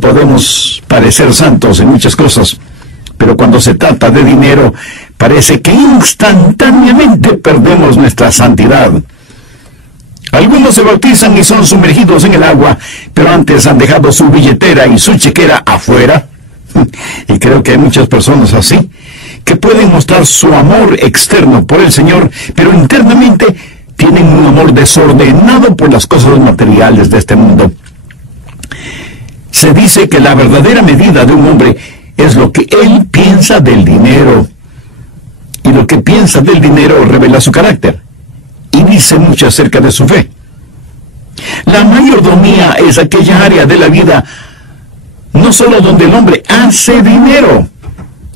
Podemos parecer santos en muchas cosas, pero cuando se trata de dinero, parece que instantáneamente perdemos nuestra santidad. Algunos se bautizan y son sumergidos en el agua, pero antes han dejado su billetera y su chequera afuera. Y creo que hay muchas personas así, que pueden mostrar su amor externo por el Señor, pero internamente tienen un amor desordenado por las cosas materiales de este mundo. Se dice que la verdadera medida de un hombre es lo que él piensa del dinero. Y lo que piensa del dinero revela su carácter y dice mucho acerca de su fe. La mayordomía es aquella área de la vida no solo donde el hombre hace dinero,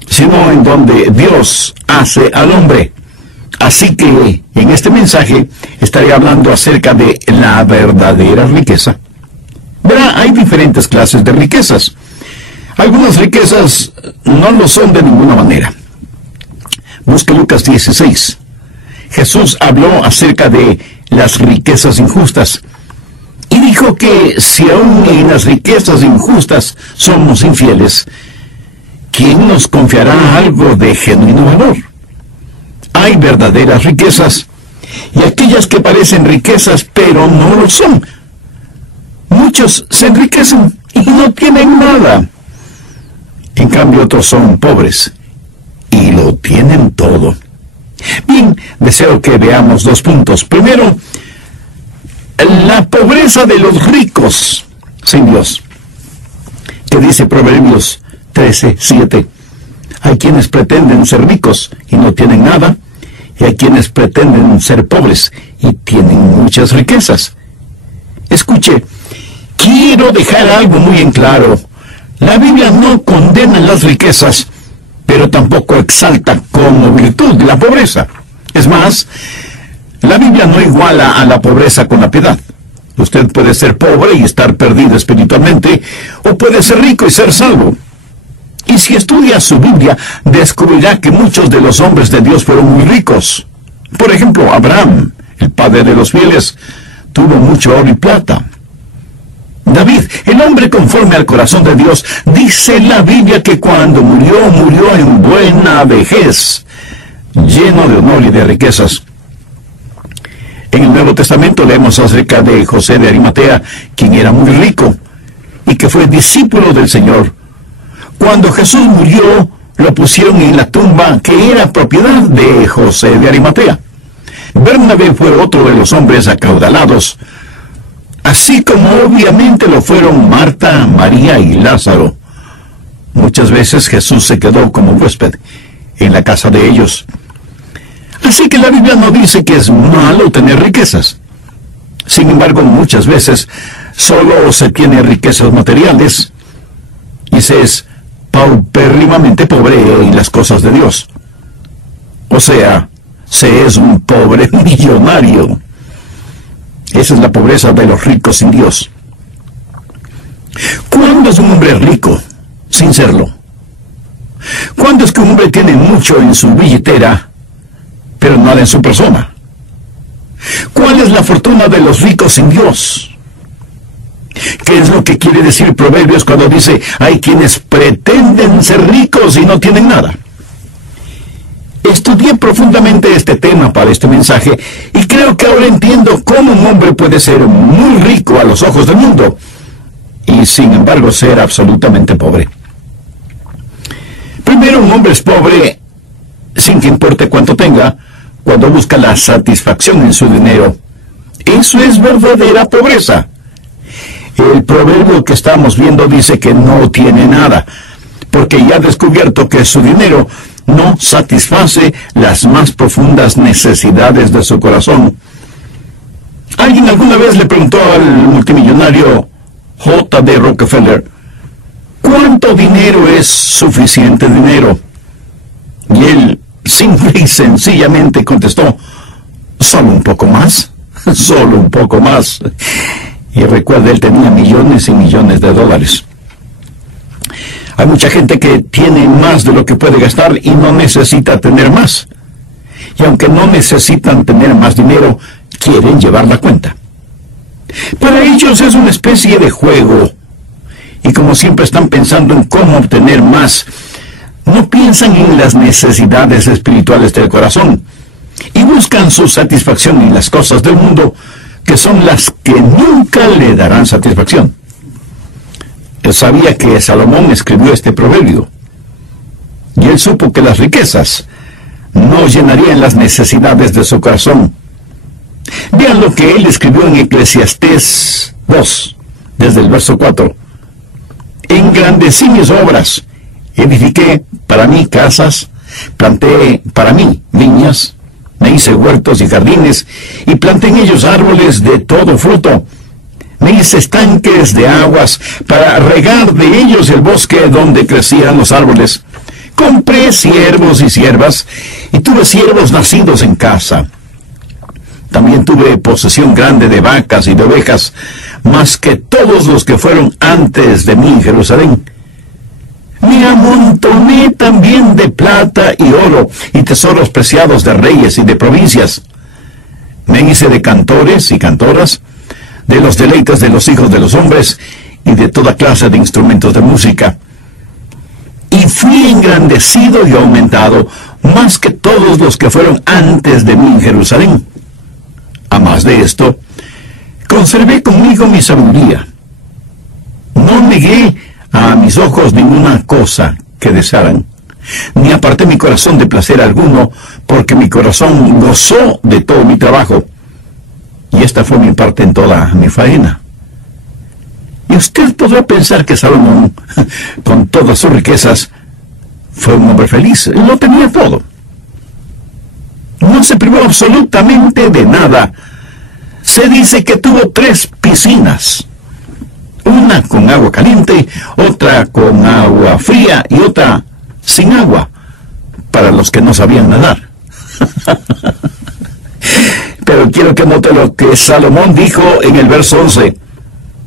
sino en donde Dios hace al hombre. Así que en este mensaje estaré hablando acerca de la verdadera riqueza. Verá, hay diferentes clases de riquezas. Algunas riquezas no lo son de ninguna manera. Busque Lucas 16. Jesús habló acerca de las riquezas injustas y dijo que si aún en las riquezas injustas somos infieles, ¿quién nos confiará algo de genuino valor? Hay verdaderas riquezas y aquellas que parecen riquezas pero no lo son. Muchos se enriquecen y no tienen nada. En cambio otros son pobres y lo tienen todo. Bien, deseo que veamos dos puntos. Primero, la pobreza de los ricos sin Dios. Que dice Proverbios 13:7. Hay quienes pretenden ser ricos y no tienen nada, y hay quienes pretenden ser pobres y tienen muchas riquezas. Escuche, quiero dejar algo muy en claro. La Biblia no condena las riquezas, pero tampoco exalta como virtud la pobreza. Es más, la Biblia no iguala a la pobreza con la piedad. Usted puede ser pobre y estar perdido espiritualmente, o puede ser rico y ser salvo. Y si estudia su Biblia, descubrirá que muchos de los hombres de Dios fueron muy ricos. Por ejemplo, Abraham, el padre de los fieles, tuvo mucho oro y plata. David, el hombre conforme al corazón de Dios, dice la Biblia que cuando murió, murió en buena vejez, lleno de honor y de riquezas. En el Nuevo Testamento leemos acerca de José de Arimatea, quien era muy rico y que fue discípulo del Señor. Cuando Jesús murió, lo pusieron en la tumba que era propiedad de José de Arimatea. Bernabé fue otro de los hombres acaudalados, así como obviamente lo fueron Marta, María y Lázaro. Muchas veces Jesús se quedó como huésped en la casa de ellos. Así que la Biblia no dice que es malo tener riquezas. Sin embargo, muchas veces solo se tiene riquezas materiales y se es paupérrimamente pobre en las cosas de Dios. O sea, se es un pobre millonario. Esa es la pobreza de los ricos sin Dios. ¿Cuándo es un hombre rico sin serlo? ¿Cuándo es que un hombre tiene mucho en su billetera, pero nada en su persona? ¿Cuál es la fortuna de los ricos sin Dios? ¿Qué es lo que quiere decir Proverbios cuando dice, hay quienes pretenden ser ricos y no tienen nada? Estudié profundamente este tema para este mensaje y creo que ahora entiendo cómo un hombre puede ser muy rico a los ojos del mundo y sin embargo ser absolutamente pobre. Primero, un hombre es pobre sin que importe cuánto tenga, cuando busca la satisfacción en su dinero. Eso es verdadera pobreza. El proverbio que estamos viendo dice que no tiene nada, porque ya ha descubierto que su dinero no satisface las más profundas necesidades de su corazón. Alguien alguna vez le preguntó al multimillonario J.D. Rockefeller, ¿cuánto dinero es suficiente dinero? Y él simple y sencillamente contestó, solo un poco más, solo un poco más. Y recuerda, él tenía millones y millones de dólares. Hay mucha gente que tiene más de lo que puede gastar y no necesita tener más. Y aunque no necesitan tener más dinero, quieren llevar la cuenta. Para ellos es una especie de juego. Y como como siempre están pensando en cómo obtener más, no piensan en las necesidades espirituales del corazón y buscan su satisfacción en las cosas del mundo, que son las que nunca le darán satisfacción. Él sabía que Salomón escribió este proverbio, y él supo que las riquezas no llenarían las necesidades de su corazón. Vean lo que él escribió en Eclesiastés 2, desde el verso 4. Engrandecí mis obras, edifiqué para mí casas, planté para mí viñas, me hice huertos y jardines, y planté en ellos árboles de todo fruto. Me hice estanques de aguas para regar de ellos el bosque donde crecían los árboles. Compré siervos y siervas, y tuve siervos nacidos en casa. También tuve posesión grande de vacas y de ovejas, más que todos los que fueron antes de mí en Jerusalén. Me amontoné también de plata y oro, y tesoros preciados de reyes y de provincias. Me hice de cantores y cantoras, de los deleites de los hijos de los hombres, y de toda clase de instrumentos de música. Y fui engrandecido y aumentado, más que todos los que fueron antes de mí en Jerusalén. A más de esto, conservé conmigo mi sabiduría. No negué a mis ojos ninguna cosa que desearan, ni aparté mi corazón de placer alguno, porque mi corazón gozó de todo mi trabajo, y esta fue mi parte en toda mi faena. Y usted podrá pensar que Salomón, con todas sus riquezas, fue un hombre feliz. Lo tenía todo. No se privó absolutamente de nada. Se dice que tuvo 3 piscinas. Una con agua caliente, otra con agua fría y otra sin agua, para los que no sabían nadar. Pero quiero que note lo que Salomón dijo en el verso 11.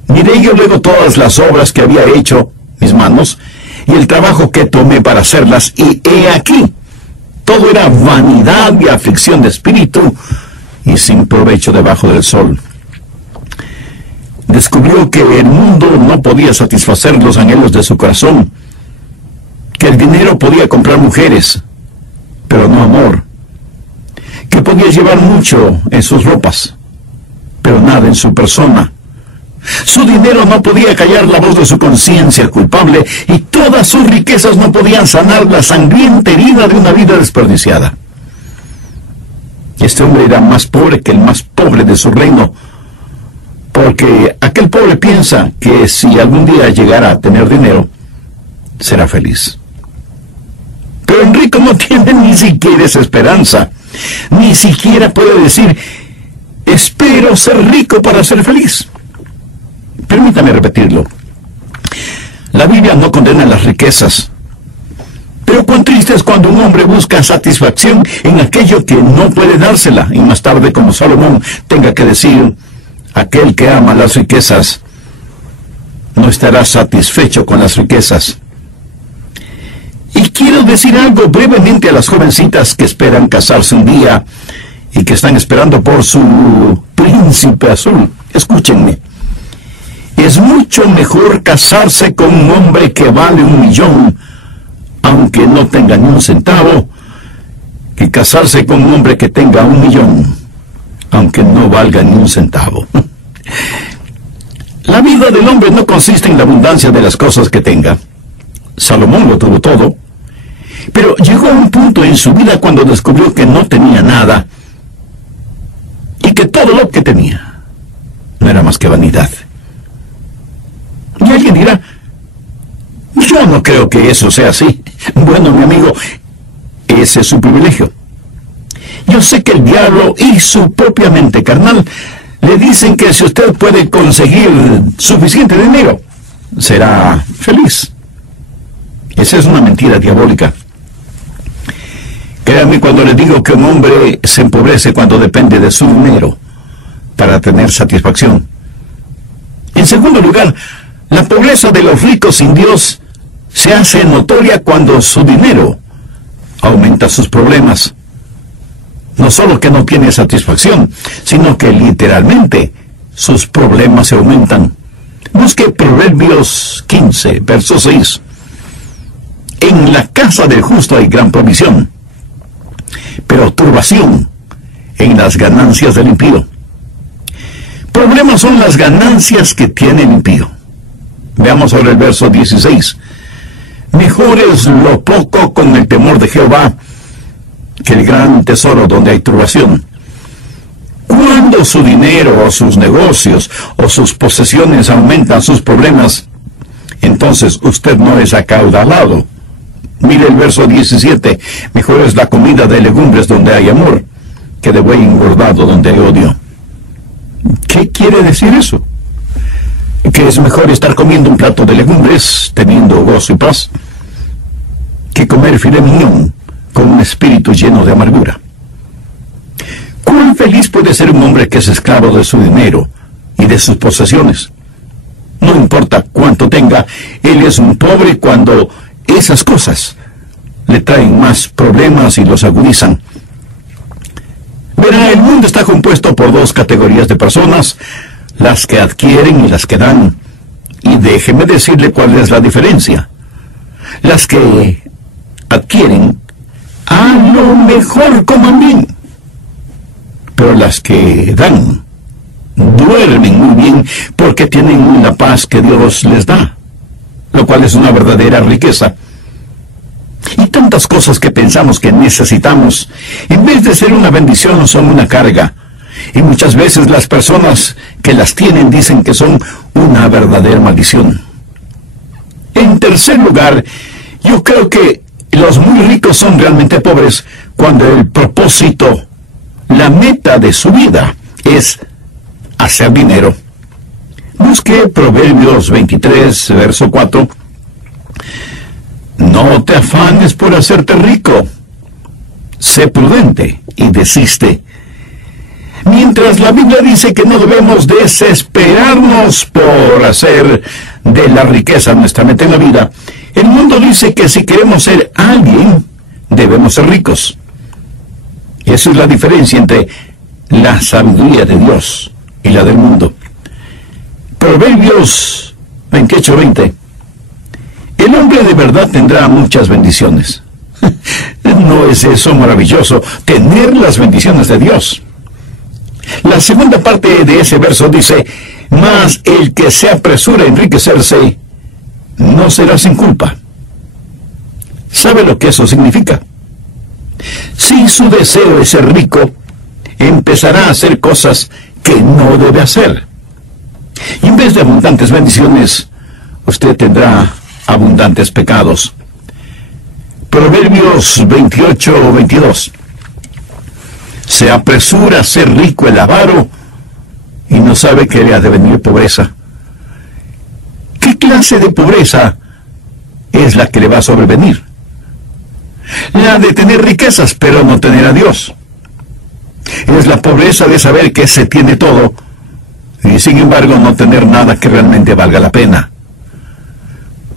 Miré yo luego todas las obras que había hecho mis manos, y el trabajo que tomé para hacerlas, y he aquí, todo era vanidad y aflicción de espíritu, y sin provecho debajo del sol. Descubrió que el mundo no podía satisfacer los anhelos de su corazón, que el dinero podía comprar mujeres, pero no amor, que podía llevar mucho en sus ropas, pero nada en su persona. Su dinero no podía callar la voz de su conciencia culpable, y todas sus riquezas no podían sanar la sangrienta herida de una vida desperdiciada. Este hombre era más pobre que el más pobre de su reino, porque aquel pobre piensa que si algún día llegara a tener dinero, será feliz. Pero el rico no tiene ni siquiera esa esperanza. Ni siquiera puede decir, espero ser rico para ser feliz. Permítame repetirlo. La Biblia no condena las riquezas. Pero cuán triste es cuando un hombre busca satisfacción en aquello que no puede dársela, y más tarde, como Salomón, tenga que decir, aquel que ama las riquezas no estará satisfecho con las riquezas. Y quiero decir algo brevemente a las jovencitas que esperan casarse un día y que están esperando por su príncipe azul. Escúchenme. Es mucho mejor casarse con un hombre que vale 1 millón, aunque no tenga ni un centavo, que casarse con un hombre que tenga 1 millón, aunque no valga ni un centavo. La vida del hombre no consiste en la abundancia de las cosas que tenga. Salomón lo tuvo todo, pero llegó a un punto en su vida cuando descubrió que no tenía nada, y que todo lo que tenía no era más que vanidad. Y alguien dirá, yo no creo que eso sea así. Bueno, mi amigo, ese es su privilegio. Yo sé que el diablo y su propia mente carnal le dicen que si usted puede conseguir suficiente dinero, será feliz. Esa es una mentira diabólica. Créanme cuando les digo que un hombre se empobrece cuando depende de su dinero para tener satisfacción. En segundo lugar, la pobreza de los ricos sin Dios se hace notoria cuando su dinero aumenta sus problemas. No solo que no tiene satisfacción, sino que literalmente sus problemas se aumentan. Busque Proverbios 15, verso 6. En la casa del justo hay gran provisión, pero turbación en las ganancias del impío. Problemas son las ganancias que tiene el impío. Veamos ahora el verso 16. Mejor es lo poco con el temor de Jehová que el gran tesoro donde hay turbación. Cuando su dinero o sus negocios o sus posesiones aumentan sus problemas, entonces usted no es acaudalado. Mire el verso 17. Mejor es la comida de legumbres donde hay amor que de buey engordado donde hay odio. ¿Qué quiere decir eso? Que es mejor estar comiendo un plato de legumbres, teniendo gozo y paz, que comer filet mignon con un espíritu lleno de amargura. ¿Cuán feliz puede ser un hombre que es esclavo de su dinero y de sus posesiones? No importa cuánto tenga, él es un pobre cuando esas cosas le traen más problemas y los agudizan. Verá, el mundo está compuesto por dos categorías de personas, las que adquieren y las que dan. Y déjeme decirle cuál es la diferencia. Las que adquieren, a lo mejor coman bien, pero las que dan, duermen muy bien porque tienen la paz que Dios les da, lo cual es una verdadera riqueza. Y tantas cosas que pensamos que necesitamos, en vez de ser una bendición, son una carga. Y muchas veces las personas que las tienen dicen que son una verdadera maldición. En tercer lugar, yo creo que los muy ricos son realmente pobres cuando el propósito, la meta de su vida es hacer dinero. Busque Proverbios 23, verso 4. No te afanes por hacerte rico. Sé prudente y desiste. Mientras la Biblia dice que no debemos desesperarnos por hacer de la riqueza nuestra meta en la vida, el mundo dice que si queremos ser alguien, debemos ser ricos. Esa es la diferencia entre la sabiduría de Dios y la del mundo. Proverbios 28:20. El hombre de verdad tendrá muchas bendiciones. ¿No es eso maravilloso, tener las bendiciones de Dios? La segunda parte de ese verso dice, mas el que se apresura a enriquecerse, no será sin culpa. ¿Sabe lo que eso significa? Si su deseo es ser rico, empezará a hacer cosas que no debe hacer. Y en vez de abundantes bendiciones, usted tendrá abundantes pecados. Proverbios 28:22. Se apresura a ser rico el avaro y no sabe que le ha de venir pobreza. ¿Qué clase de pobreza es la que le va a sobrevenir? La de tener riquezas pero no tener a Dios. Es la pobreza de saber que se tiene todo y sin embargo no tener nada que realmente valga la pena.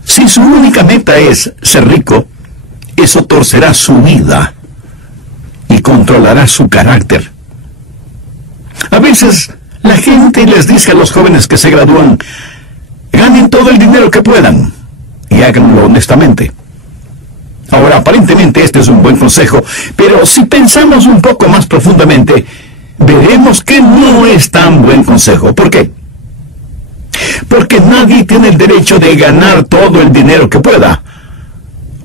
Si su única meta es ser rico, eso torcerá su vida y controlará su carácter. A veces la gente les dice a los jóvenes que se gradúan, ganen todo el dinero que puedan y háganlo honestamente. Ahora, aparentemente este es un buen consejo, pero si pensamos un poco más profundamente, veremos que no es tan buen consejo. ¿Por qué? Porque nadie tiene el derecho de ganar todo el dinero que pueda,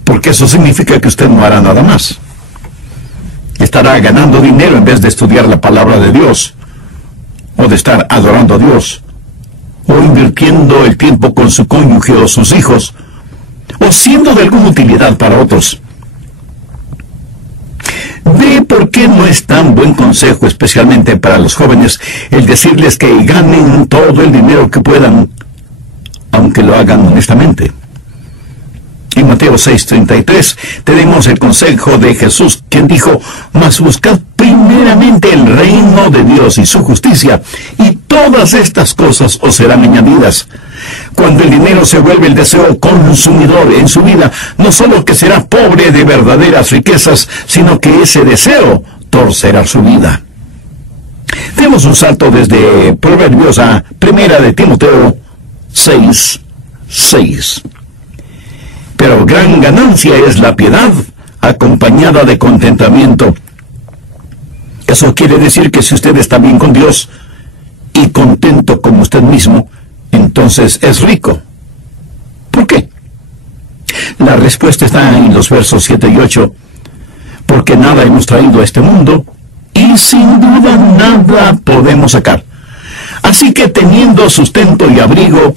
porque eso significa que usted no hará nada más. Estará ganando dinero en vez de estudiar la palabra de Dios, o de estar adorando a Dios, o invirtiendo el tiempo con su cónyuge o sus hijos, o siendo de alguna utilidad para otros. ¿Ve por qué no es tan buen consejo, especialmente para los jóvenes, el decirles que ganen todo el dinero que puedan, aunque lo hagan honestamente? En Mateo 6:33 tenemos el consejo de Jesús, quien dijo, mas buscad primeramente el reino de Dios y su justicia, y todas estas cosas os serán añadidas. Cuando el dinero se vuelve el deseo consumidor en su vida, no solo que será pobre de verdaderas riquezas, sino que ese deseo torcerá su vida. Demos un salto desde Proverbios a Primera de Timoteo 6:6. Pero gran ganancia es la piedad acompañada de contentamiento. Eso quiere decir que si usted está bien con Dios y contento con usted mismo, entonces es rico. ¿Por qué? La respuesta está en los versos 7 y 8. Porque nada hemos traído a este mundo y sin duda nada podemos sacar. Así que teniendo sustento y abrigo,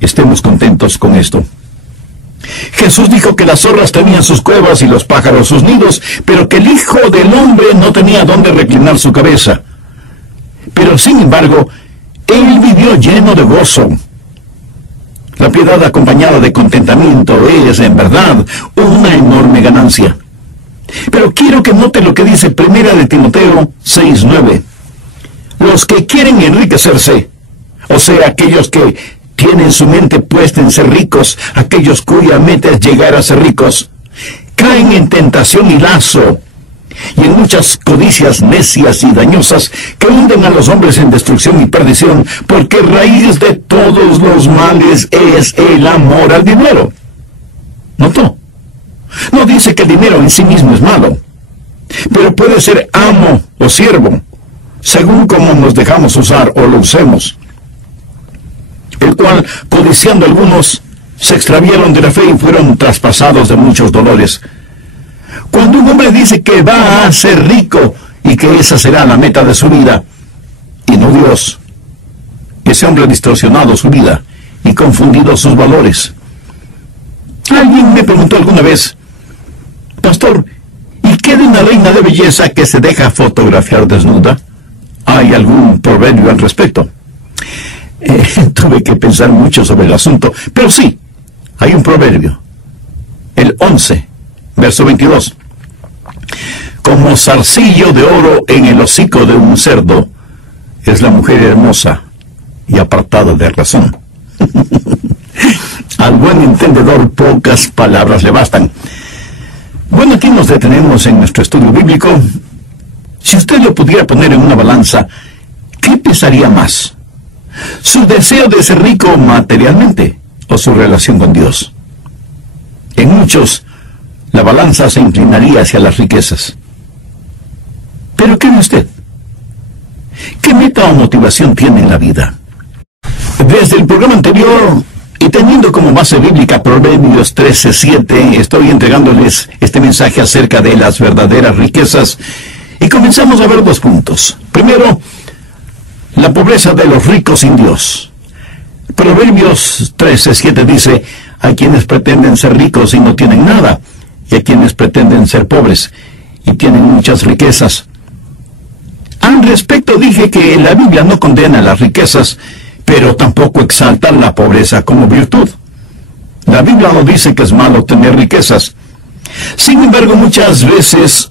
estemos contentos con esto. Jesús dijo que las zorras tenían sus cuevas y los pájaros sus nidos, pero que el Hijo del Hombre no tenía dónde reclinar su cabeza. Pero sin embargo, Él vivió lleno de gozo. La piedad acompañada de contentamiento es, en verdad, una enorme ganancia. Pero quiero que note lo que dice 1 de Timoteo 6:9. Los que quieren enriquecerse, o sea, aquellos que tienen su mente puesta en ser ricos, aquellos cuya meta es llegar a ser ricos, caen en tentación y lazo, y en muchas codicias necias y dañosas que hunden a los hombres en destrucción y perdición, porque raíz de todos los males es el amor al dinero. ¿Notó? No dice que el dinero en sí mismo es malo, pero puede ser amo o siervo, según como nos dejamos usar o lo usemos, el cual, codiciando algunos, se extraviaron de la fe y fueron traspasados de muchos dolores. Cuando un hombre dice que va a ser rico y que esa será la meta de su vida, y no Dios, ese hombre ha distorsionado su vida y confundido sus valores. Alguien me preguntó alguna vez: Pastor, ¿y qué de una reina de belleza que se deja fotografiar desnuda? ¿Hay algún proverbio al respecto? Tuve que pensar mucho sobre el asunto, pero sí, hay un proverbio. El 11, verso 22. Como zarcillo de oro en el hocico de un cerdo, es la mujer hermosa y apartada de razón. Al buen entendedor pocas palabras le bastan. Bueno, aquí nos detenemos en nuestro estudio bíblico. Si usted lo pudiera poner en una balanza, ¿qué pesaría más? ¿Su deseo de ser rico materialmente o su relación con Dios? En muchos, la balanza se inclinaría hacia las riquezas. ¿Pero qué ve usted? ¿Qué meta o motivación tiene en la vida? Desde el programa anterior, y teniendo como base bíblica Proverbios 13:7, estoy entregándoles este mensaje acerca de las verdaderas riquezas, y comenzamos a ver 2 puntos. Primero, la pobreza de los ricos sin Dios. Proverbios 13:7 dice: hay quienes pretenden ser ricos y no tienen nada, y hay quienes pretenden ser pobres y tienen muchas riquezas. Al respecto dije que la Biblia no condena las riquezas, pero tampoco exalta la pobreza como virtud. La Biblia no dice que es malo tener riquezas. Sin embargo, muchas veces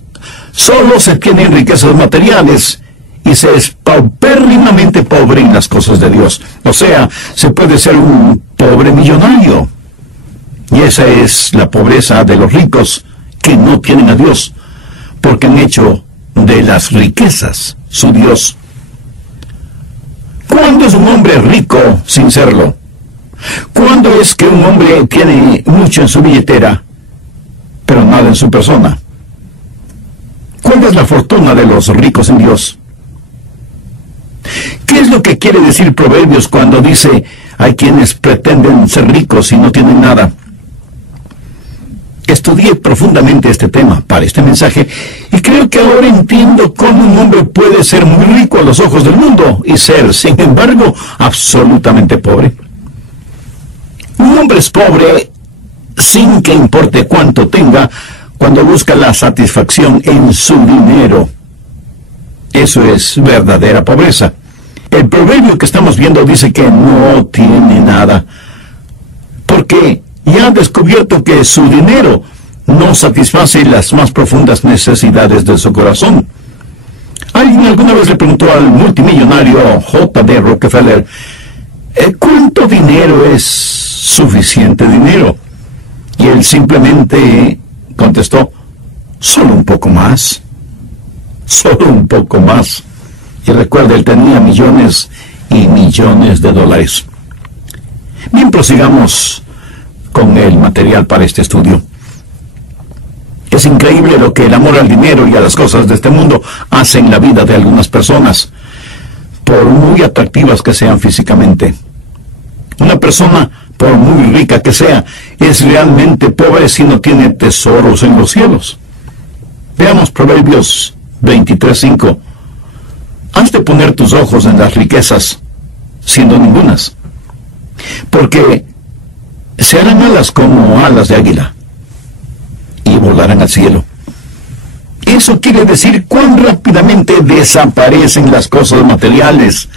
solo se tienen riquezas materiales y se es paupérrimamente pobre en las cosas de Dios. O sea, se puede ser un pobre millonario. Y esa es la pobreza de los ricos que no tienen a Dios, porque han hecho de las riquezas su Dios. ¿Cuándo es un hombre rico sin serlo? ¿Cuándo es que un hombre tiene mucho en su billetera, pero nada en su persona? ¿Cuál es la fortuna de los ricos en Dios? ¿Qué es lo que quiere decir Proverbios cuando dice: hay quienes pretenden ser ricos y no tienen nada? Estudié profundamente este tema para este mensaje y creo que ahora entiendo cómo un hombre puede ser muy rico a los ojos del mundo y ser, sin embargo, absolutamente pobre. Un hombre es pobre sin que importe cuánto tenga cuando busca la satisfacción en su dinero. Eso es verdadera pobreza. El proverbio que estamos viendo dice que no tiene nada, porque y ha descubierto que su dinero no satisface las más profundas necesidades de su corazón. Alguien alguna vez le preguntó al multimillonario J.D. Rockefeller: ¿cuánto dinero es suficiente dinero? Y él simplemente contestó: solo un poco más. Solo un poco más. Y recuerda, él tenía millones y millones de dólares. Bien, prosigamos con el material para este estudio. Es increíble lo que el amor al dinero y a las cosas de este mundo hace en la vida de algunas personas, por muy atractivas que sean físicamente. Una persona, por muy rica que sea, es realmente pobre si no tiene tesoros en los cielos. Veamos Proverbios 23:5. Has de poner tus ojos en las riquezas, siendo ningunas, porque se harán alas como alas de águila, y volarán al cielo. Eso quiere decir cuán rápidamente desaparecen las cosas materiales.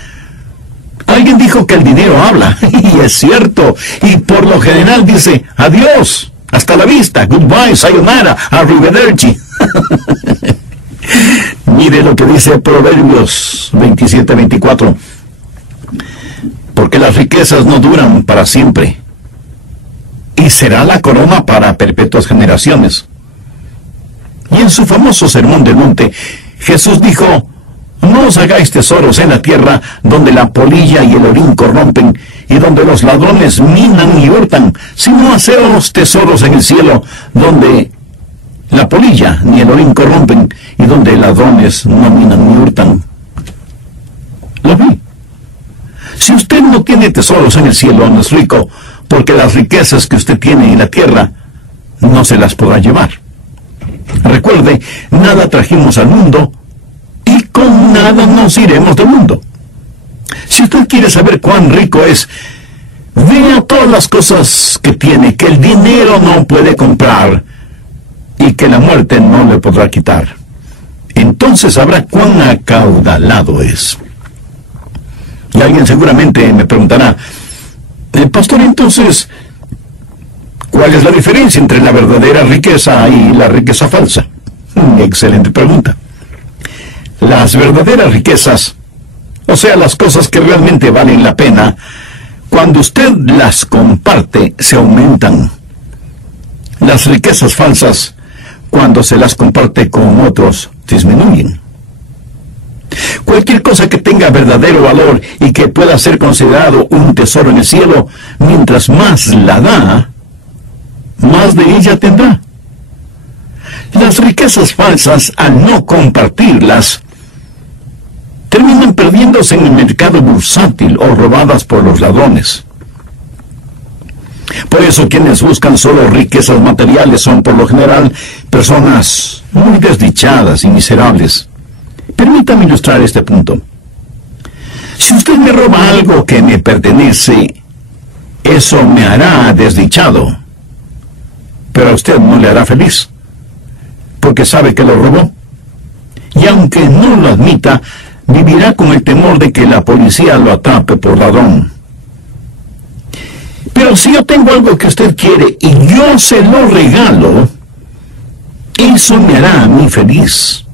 Alguien dijo que el dinero habla, y es cierto, y por lo general dice, adiós, hasta la vista, goodbye, sayonara, arrivederci. Mire lo que dice Proverbios 27:24. Porque las riquezas no duran para siempre, y será la corona para perpetuas generaciones. Y en su famoso Sermón del Monte, Jesús dijo, no os hagáis tesoros en la tierra, donde la polilla y el orín corrompen, y donde los ladrones minan y hurtan, sino haceros tesoros en el cielo, donde la polilla ni el orín corrompen, y donde ladrones no minan ni hurtan. Lo vi. Si usted no tiene tesoros en el cielo, no es rico, porque las riquezas que usted tiene en la tierra no se las podrá llevar. Recuerde, nada trajimos al mundo, y con nada nos iremos del mundo. Si usted quiere saber cuán rico es, vea todas las cosas que tiene, que el dinero no puede comprar, y que la muerte no le podrá quitar. Entonces sabrá cuán acaudalado es. Y alguien seguramente me preguntará, pastor, entonces, ¿cuál es la diferencia entre la verdadera riqueza y la riqueza falsa? Excelente pregunta. Las verdaderas riquezas, o sea, las cosas que realmente valen la pena, cuando usted las comparte, se aumentan. Las riquezas falsas, cuando se las comparte con otros, disminuyen. Cualquier cosa que tenga verdadero valor y que pueda ser considerado un tesoro en el cielo, mientras más la da, más de ella tendrá. Las riquezas falsas, al no compartirlas, terminan perdiéndose en el mercado bursátil o robadas por los ladrones. Por eso quienes buscan solo riquezas materiales son por lo general personas muy desdichadas y miserables. Permítame ilustrar este punto. Si usted me roba algo que me pertenece, eso me hará desdichado, pero a usted no le hará feliz, porque sabe que lo robó. Y aunque no lo admita, vivirá con el temor de que la policía lo atrape por ladrón. Pero si yo tengo algo que usted quiere y yo se lo regalo, eso me hará a mí feliz.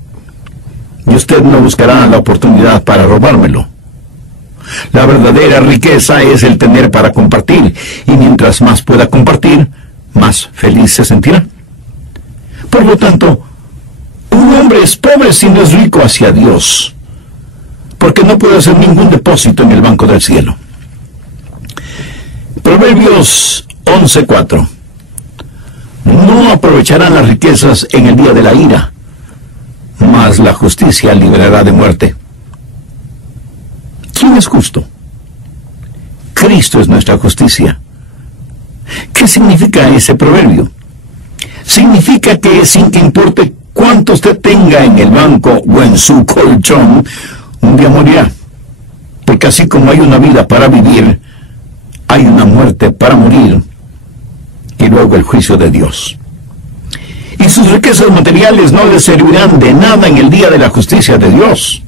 Y usted no buscará la oportunidad para robármelo. La verdadera riqueza es el tener para compartir, y mientras más pueda compartir, más feliz se sentirá. Por lo tanto, un hombre es pobre si no es rico hacia Dios, porque no puede hacer ningún depósito en el banco del cielo. Proverbios 11:4. No aprovecharán las riquezas en el día de la ira, mas la justicia librará de muerte. ¿Quién es justo? Cristo es nuestra justicia. ¿Qué significa ese proverbio? Significa que sin que importe cuánto usted tenga en el banco o en su colchón, un día morirá. Porque así como hay una vida para vivir, hay una muerte para morir, y luego el juicio de Dios. Y sus riquezas materiales no le servirán de nada en el día de la justicia de Dios.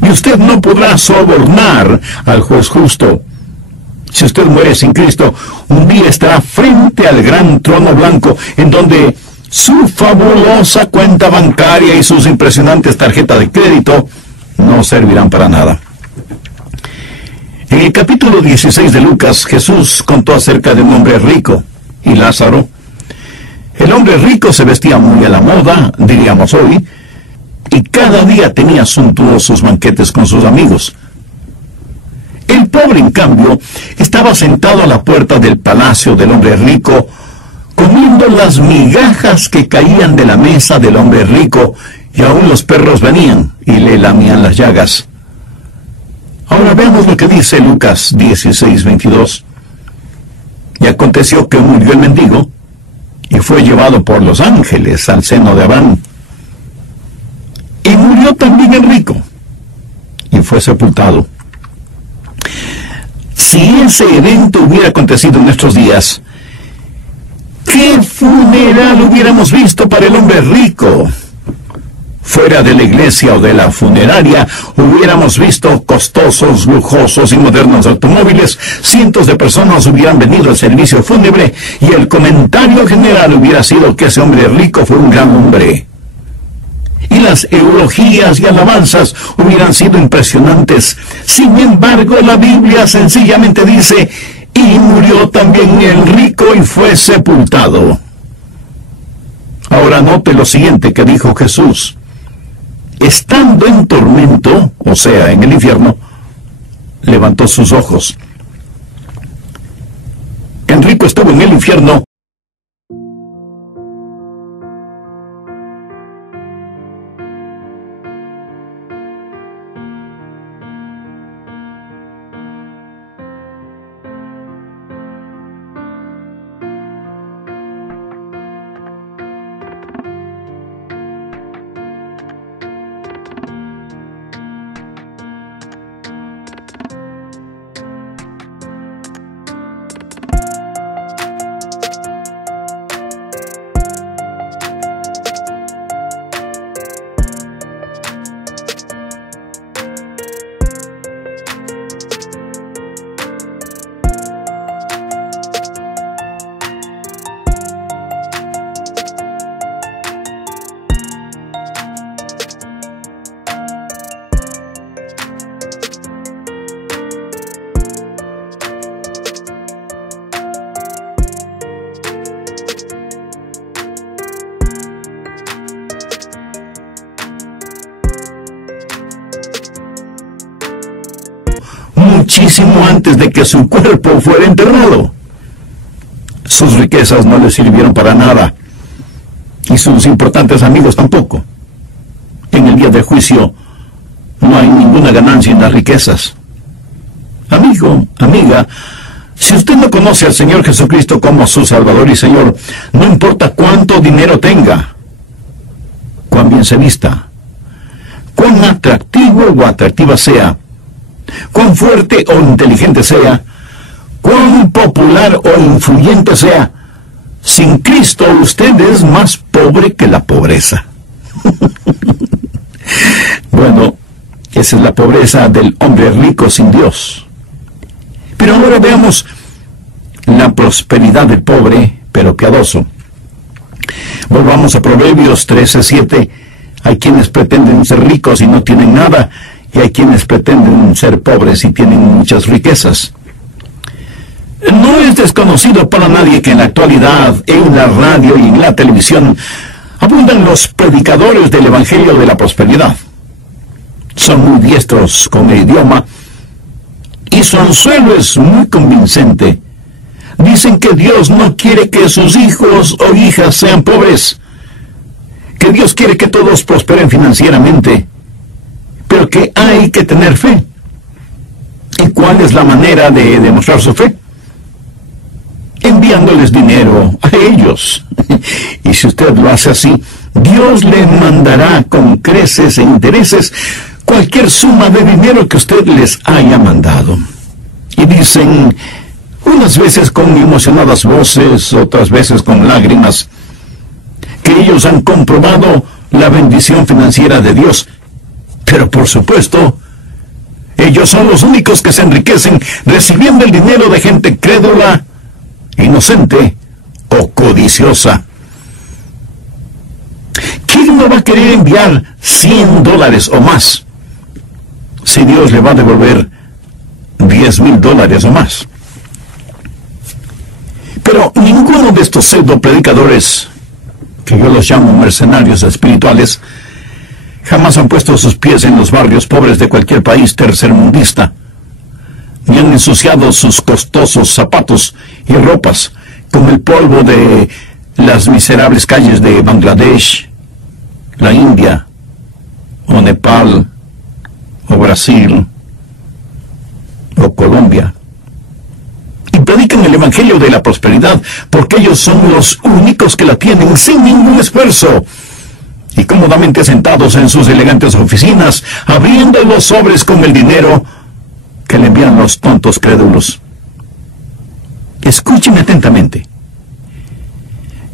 Y usted no podrá sobornar al juez justo. Si usted muere sin Cristo, un día estará frente al gran trono blanco, en donde su fabulosa cuenta bancaria y sus impresionantes tarjetas de crédito no servirán para nada. En el capítulo 16 de Lucas, Jesús contó acerca de un hombre rico y Lázaro. El hombre rico se vestía muy a la moda, diríamos hoy, y cada día tenía suntuosos banquetes con sus amigos. El pobre, en cambio, estaba sentado a la puerta del palacio del hombre rico, comiendo las migajas que caían de la mesa del hombre rico, y aún los perros venían y le lamían las llagas. Ahora veamos lo que dice Lucas 16:22. Y aconteció que murió el mendigo, y fue llevado por los ángeles al seno de Abraham. Y murió también el rico, y fue sepultado. Si ese evento hubiera acontecido en nuestros días, ¿qué funeral hubiéramos visto para el hombre rico? Fuera de la iglesia o de la funeraria, hubiéramos visto costosos, lujosos y modernos automóviles. Cientos de personas hubieran venido al servicio fúnebre y el comentario general hubiera sido que ese hombre rico fue un gran hombre. Y las eulogías y alabanzas hubieran sido impresionantes. Sin embargo, la Biblia sencillamente dice: y murió también el rico y fue sepultado. Ahora note lo siguiente que dijo Jesús. Estando en tormento, o sea, en el infierno, levantó sus ojos. El rico estuvo en el infierno. Muchísimo antes de que su cuerpo fuera enterrado. Sus riquezas no le sirvieron para nada, y sus importantes amigos tampoco. En el día del juicio no hay ninguna ganancia en las riquezas. Amigo, amiga, si usted no conoce al Señor Jesucristo como su Salvador y Señor, no importa cuánto dinero tenga, cuán bien se vista, cuán atractivo o atractiva sea, cuán fuerte o inteligente sea, cuán popular o influyente sea, sin Cristo usted es más pobre que la pobreza. Bueno, esa es la pobreza del hombre rico sin Dios. Pero ahora veamos la prosperidad del pobre, pero piadoso. Volvamos a Proverbios 13:7. Hay quienes pretenden ser ricos y no tienen nada, y hay quienes pretenden ser pobres y tienen muchas riquezas. No es desconocido para nadie que en la actualidad, en la radio y en la televisión, abundan los predicadores del Evangelio de la Prosperidad. Son muy diestros con el idioma, y su anzuelo es muy convincente. Dicen que Dios no quiere que sus hijos o hijas sean pobres, que Dios quiere que todos prosperen financieramente, pero que hay que tener fe. ¿Y cuál es la manera de demostrar su fe? Enviándoles dinero a ellos. Y si usted lo hace así, Dios le mandará con creces e intereses cualquier suma de dinero que usted les haya mandado. Y dicen, unas veces con emocionadas voces, otras veces con lágrimas, que ellos han comprobado la bendición financiera de Dios. Pero por supuesto, ellos son los únicos que se enriquecen recibiendo el dinero de gente crédula, inocente o codiciosa. ¿Quién no va a querer enviar $100 o más si Dios le va a devolver $10,000 o más? Pero ninguno de estos pseudo predicadores, que yo los llamo mercenarios espirituales, jamás han puesto sus pies en los barrios pobres de cualquier país tercermundista. y han ensuciado sus costosos zapatos y ropas con el polvo de las miserables calles de Bangladesh, la India, o Nepal, o Brasil, o Colombia. Y predican el Evangelio de la prosperidad, porque ellos son los únicos que la tienen sin ningún esfuerzo, y cómodamente sentados en sus elegantes oficinas, abriendo los sobres con el dinero que le envían los tontos crédulos. Escúcheme atentamente.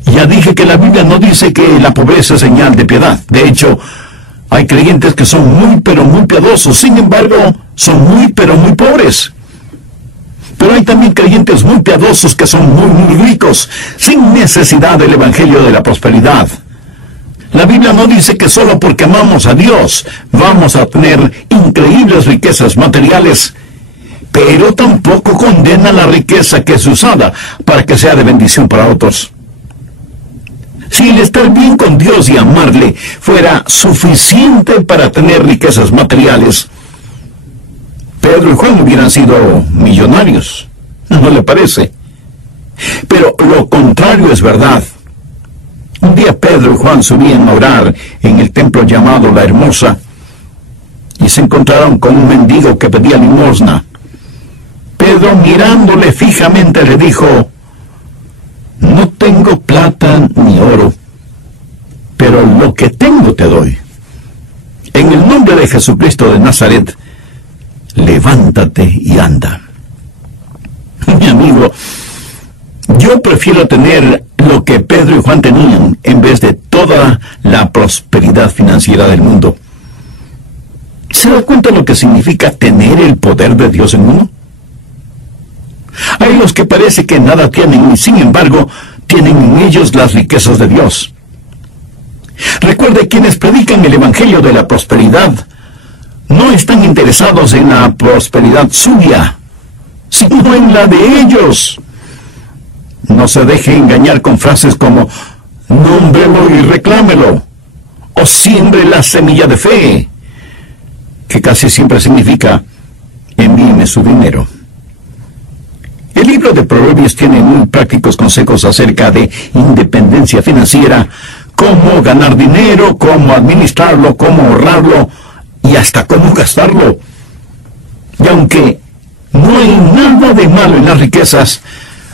Ya dije que la Biblia no dice que la pobreza es señal de piedad. De hecho, hay creyentes que son muy pero muy piadosos, sin embargo, son muy pero muy pobres. Pero hay también creyentes muy piadosos que son muy ricos, sin necesidad del Evangelio de la prosperidad. La Biblia no dice que solo porque amamos a Dios vamos a tener increíbles riquezas materiales, pero tampoco condena la riqueza que es usada para que sea de bendición para otros. Si el estar bien con Dios y amarle fuera suficiente para tener riquezas materiales, Pedro y Juan hubieran sido millonarios, ¿no le parece? Pero lo contrario es verdad. Un día Pedro y Juan subían a orar en el templo llamado La Hermosa y se encontraron con un mendigo que pedía limosna. Pedro, mirándole fijamente, le dijo: no tengo plata ni oro, pero lo que tengo te doy. En el nombre de Jesucristo de Nazaret, levántate y anda. Mi amigo, yo prefiero tener lo que Pedro y Juan tenían en vez de toda la prosperidad financiera del mundo. ¿Se da cuenta lo que significa tener el poder de Dios en uno? Hay los que parece que nada tienen y sin embargo tienen en ellos las riquezas de Dios. Recuerde, quienes predican el Evangelio de la prosperidad no están interesados en la prosperidad suya, sino en la de ellos. No se deje engañar con frases como nómbrelo y reclámelo, o siembre la semilla de fe, que casi siempre significa envíeme su dinero. El libro de Proverbios tiene muy prácticos consejos acerca de independencia financiera, cómo ganar dinero, cómo administrarlo, cómo ahorrarlo y hasta cómo gastarlo. Y aunque no hay nada de malo en las riquezas,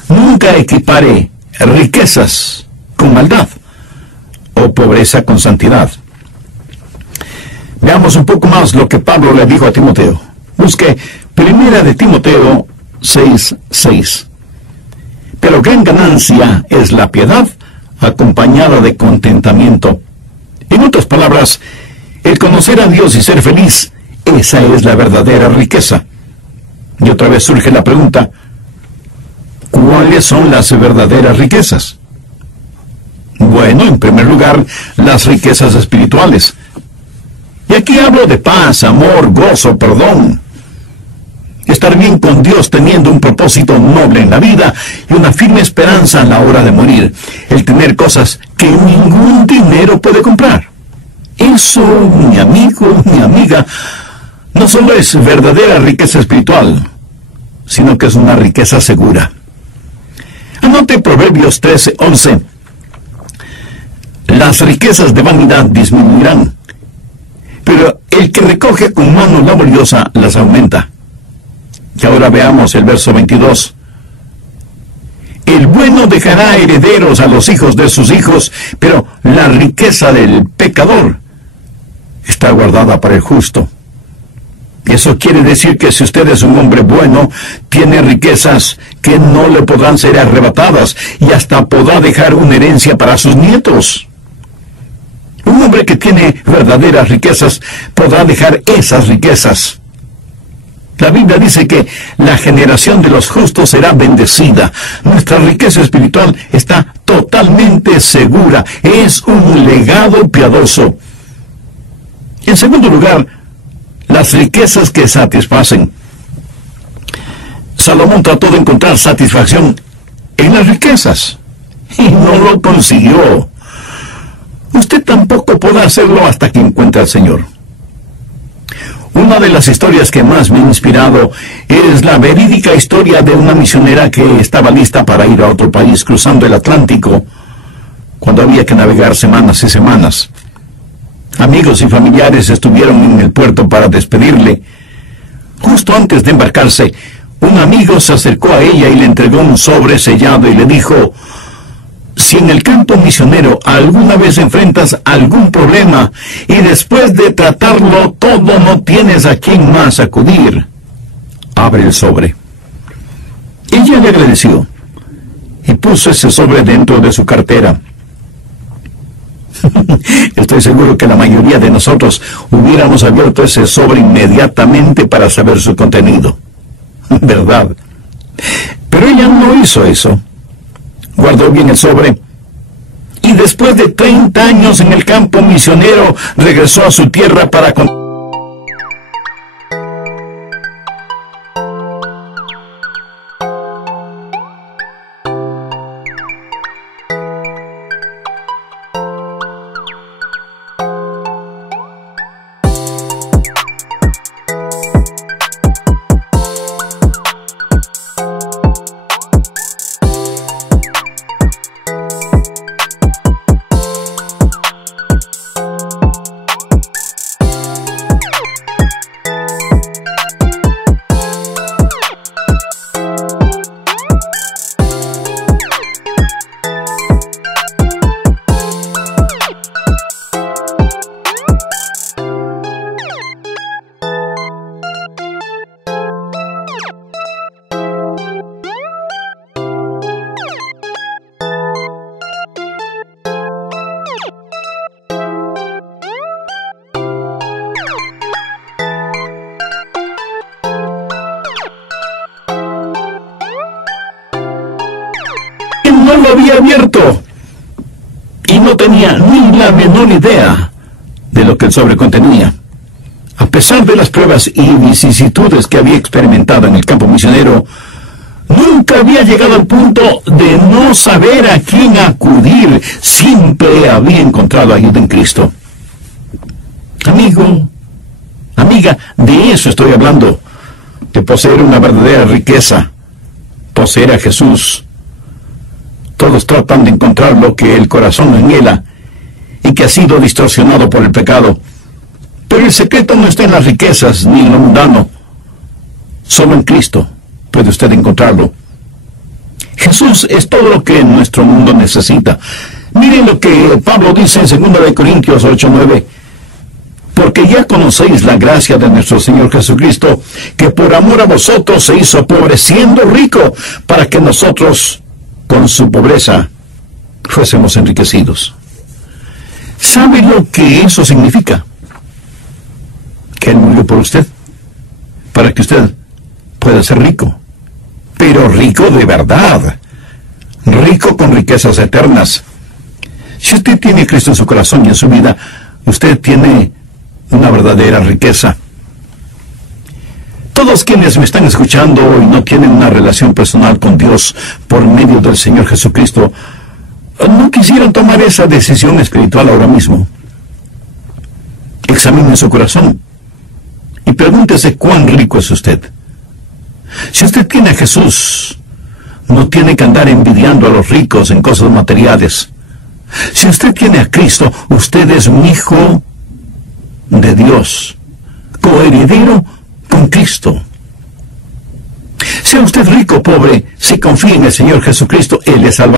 nunca equipare riquezas con maldad o pobreza con santidad. Veamos un poco más lo que Pablo le dijo a Timoteo. Busque 1 de Timoteo 6:6. Pero gran ganancia es la piedad acompañada de contentamiento. En otras palabras, el conocer a Dios y ser feliz, esa es la verdadera riqueza. Y otra vez surge la pregunta: ¿cuáles son las verdaderas riquezas? Bueno, en primer lugar, las riquezas espirituales. Y aquí hablo de paz, amor, gozo, perdón. Estar bien con Dios teniendo un propósito noble en la vida y una firme esperanza a la hora de morir. El tener cosas que ningún dinero puede comprar. Eso, mi amigo, mi amiga, no solo es verdadera riqueza espiritual, sino que es una riqueza segura. Anote Proverbios 13:11. Las riquezas de vanidad disminuirán, pero el que recoge con mano laboriosa las aumenta. Y ahora veamos el verso 22. El bueno dejará herederos a los hijos de sus hijos, pero la riqueza del pecador está guardada para el justo. Eso quiere decir que si usted es un hombre bueno, tiene riquezas que no le podrán ser arrebatadas y hasta podrá dejar una herencia para sus nietos. Un hombre que tiene verdaderas riquezas podrá dejar esas riquezas. La Biblia dice que la generación de los justos será bendecida. Nuestra riqueza espiritual está totalmente segura. Es un legado piadoso. En segundo lugar, las riquezas que satisfacen. Salomón trató de encontrar satisfacción en las riquezas y no lo consiguió. Usted tampoco podrá hacerlo hasta que encuentre al Señor. Una de las historias que más me ha inspirado es la verídica historia de una misionera que estaba lista para ir a otro país cruzando el Atlántico, cuando había que navegar semanas y semanas. Amigos y familiares estuvieron en el puerto para despedirle. Justo antes de embarcarse, un amigo se acercó a ella y le entregó un sobre sellado y le dijo: si en el campo misionero alguna vez enfrentas algún problema y después de tratarlo todo no tienes a quién más acudir, abre el sobre. Ella le agradeció y puso ese sobre dentro de su cartera. Estoy seguro que la mayoría de nosotros hubiéramos abierto ese sobre inmediatamente para saber su contenido, ¿verdad? Pero ella no hizo eso. Guardó bien el sobre y después de 30 años en el campo misionero regresó a su tierra para no lo había abierto y no tenía ni la menor idea de lo que el sobre contenía. A pesar de las pruebas y vicisitudes que había experimentado en el campo misionero, nunca había llegado al punto de no saber a quién acudir. Siempre había encontrado ayuda en Cristo. Amigo, amiga, de eso estoy hablando, de poseer una verdadera riqueza, poseer a Jesús. Todos tratan de encontrar lo que el corazón anhela y que ha sido distorsionado por el pecado. Pero el secreto no está en las riquezas ni en lo mundano. Solo en Cristo puede usted encontrarlo. Jesús es todo lo que nuestro mundo necesita. Miren lo que Pablo dice en 2 Corintios 8:9. Porque ya conocéis la gracia de nuestro Señor Jesucristo, que por amor a vosotros se hizo pobre, siendo rico, para que nosotros, con su pobreza, fuésemos enriquecidos. ¿Sabe lo que eso significa? Que Él murió por usted, para que usted pueda ser rico, pero rico de verdad, rico con riquezas eternas. Si usted tiene a Cristo en su corazón y en su vida, usted tiene una verdadera riqueza. Todos quienes me están escuchando y no tienen una relación personal con Dios por medio del Señor Jesucristo, no quisieran tomar esa decisión espiritual ahora mismo. Examine su corazón y pregúntese cuán rico es usted. Si usted tiene a Jesús, no tiene que andar envidiando a los ricos en cosas materiales. Si usted tiene a Cristo, usted es un hijo de Dios, coheredero con Cristo. Sea usted rico o pobre, si confía en el Señor Jesucristo, Él le salva.